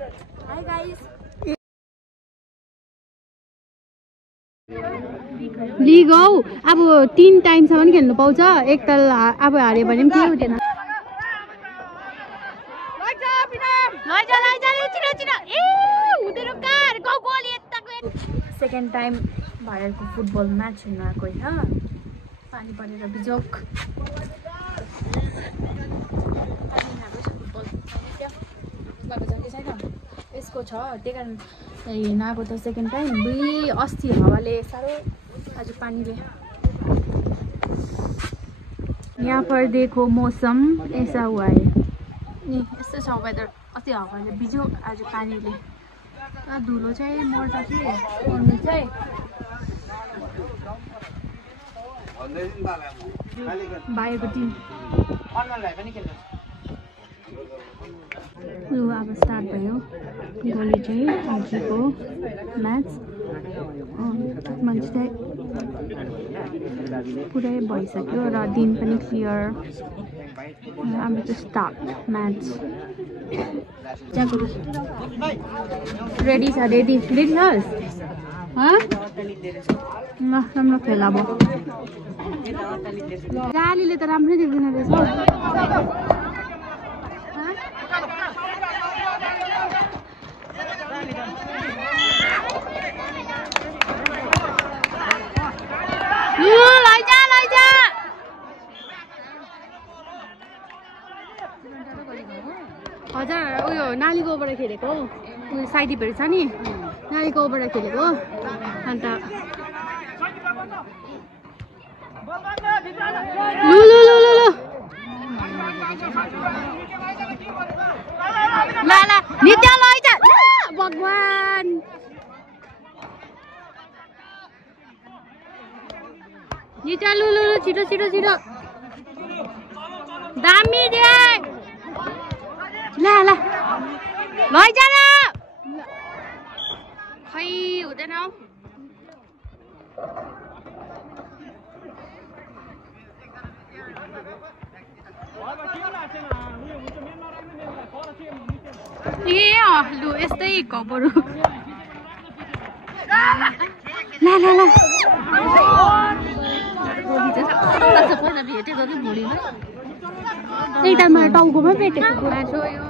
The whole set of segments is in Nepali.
Hi guys. लिग हौ अब 3 टाइमसम्म खेल्नु पाउँछ एक ताल अब हार्यो भने पनि केही हुँदैन सेकेन्ड टाइम भारतको फुटबल म्याच हुन आएको होइन पानी परेर बिजोक यसको छ त्यही कारण हेर्न आएको त सेकेन्ड टाइम अस्ति हावाले साह्रो आज पानीले यहाँ पर देखो मौसम ऐसा हुआ है नि यस्तो छ वेदर अस्ति हावाले बिजो आज पानीले धुलो चाहिँ मर्छ कि मर्नु चाहिँ बाहिरको टिम लु अब स्टार्ट भयो गोली चाहिँ अघिको म्याच मान्छे चाहिँ पुरै भइसक्यो र दिन पनि क्लियर अब चाहिँ स्टार्ट म्याच रेडी छ रेडी छस् ल राम्रो खेल अब गालीले त राम्रै देख्दैन रहेछ हजुर उयो नालीकोबाट खेलेको उयो साइडीहरू छ नि नालीकोबाट खेलेको अन्त लु लु लु लु ल ल नित्य लैजा भगवान नित्य लु लु छिटो छिटो छिटो दामी दे ला ला लैजा न खै हुँदैन हौ ए लु यस्तै कपहरू ला ला ला भेटेको कि भुँडीमा एउटा मलाई टाउकोमा भेटेको कुरा छ यो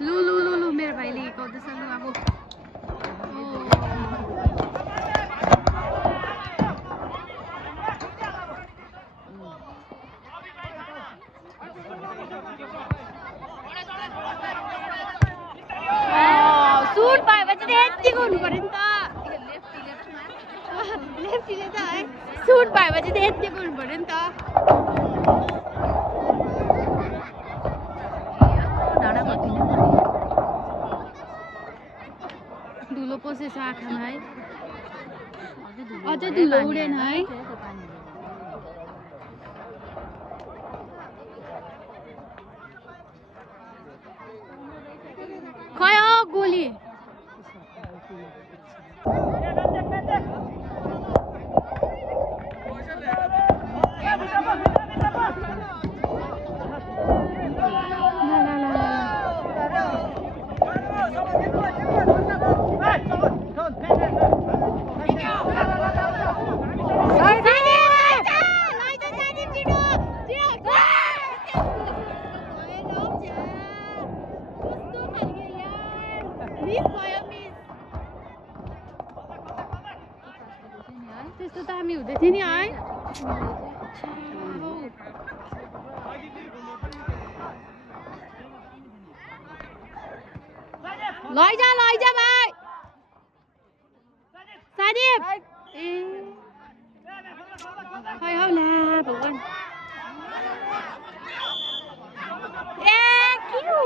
लु लु लु लु मेरो भाइले हिर्काउँदैछ लु अब सुट पाएपछि त यतिको हुनु पर्यो नि त लेफ्टीले त है सुट पाएपछि त यतिको हुनु पर्यो नि त धुलो पसेछ आँखामा है अझ धुलो उडेन है खै हो गोली त्यस्तो दामी हुँदै थियो नि है लैजा लैजा भाइ सादीप ए खै हौ ला भगवान ए के हो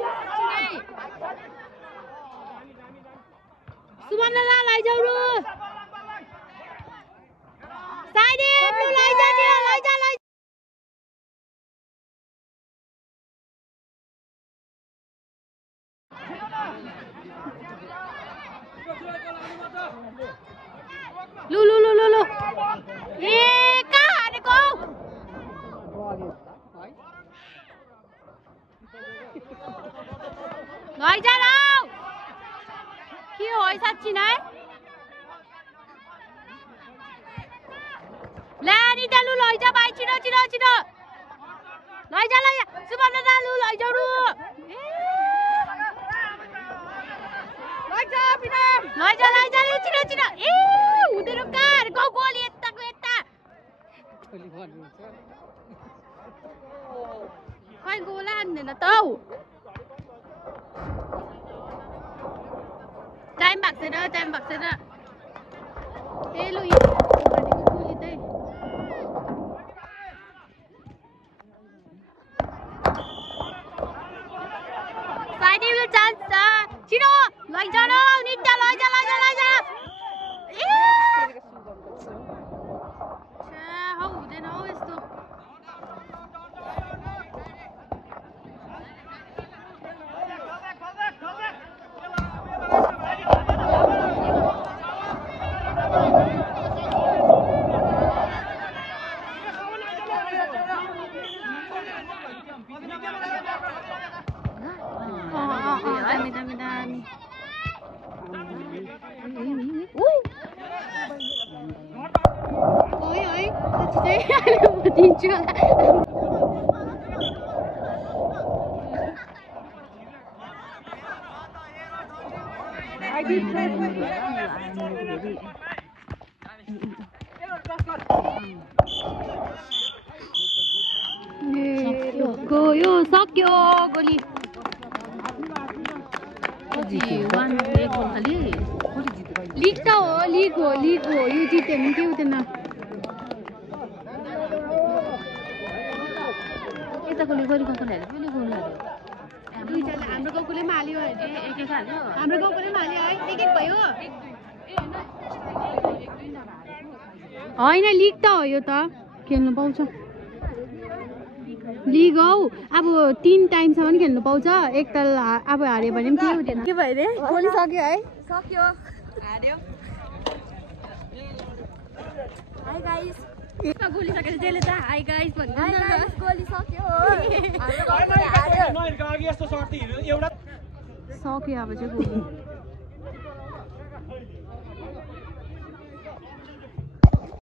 सुमन दादा लैजाऊ रु साइडेप लु लैजा छिरा लैजा लु लु लु लु लु ए कहाँ हानेको लैजा न के हो साँच्ची नै ला नि त लु लैजा भाइ छिटो छिटो छिटो लैजा लैजा सुमन दादा लु लैजाऊ रु लैजा बिनाम लैजा लैजा लु छिटो छिटो ए हुँदैन कार गौ गोली यताको यता खै गोला हान्दैन त हौ टाइम भएको छैन ए लु यो हानेको गोली चाहिँ साइडमा चान्स छ छिटो लैजा न नित्य लैजा लैजा लैजा ए हौ हुँदैन हौ यस्तो गयो सक्यो गोली लिग त हो लिग हो यो जित्यो भने के हुँदैन यता गोली गरिरहेको दुईजना हाम्रो गाउँकोले पनि हाल्यो हाम्रो गाउँकोले पनि हाल्यो है एक भयो होइन लिग त हो यो त खेल्नु पाउँछ लिग हौ अब 3 टाइमसम्म खेल्नु पाउँछ एक ताल अब हार्यो भने पनि केही हुँदैन के भयो रे गोली सक्यो है सक्यो हार्यो हाई गाइस गोली सकेर त्यसले त हाई गाइस भन्नु गोली सक्यो हाम्रो गाउँले हार्यो सक्यो अब चाहिँ गोली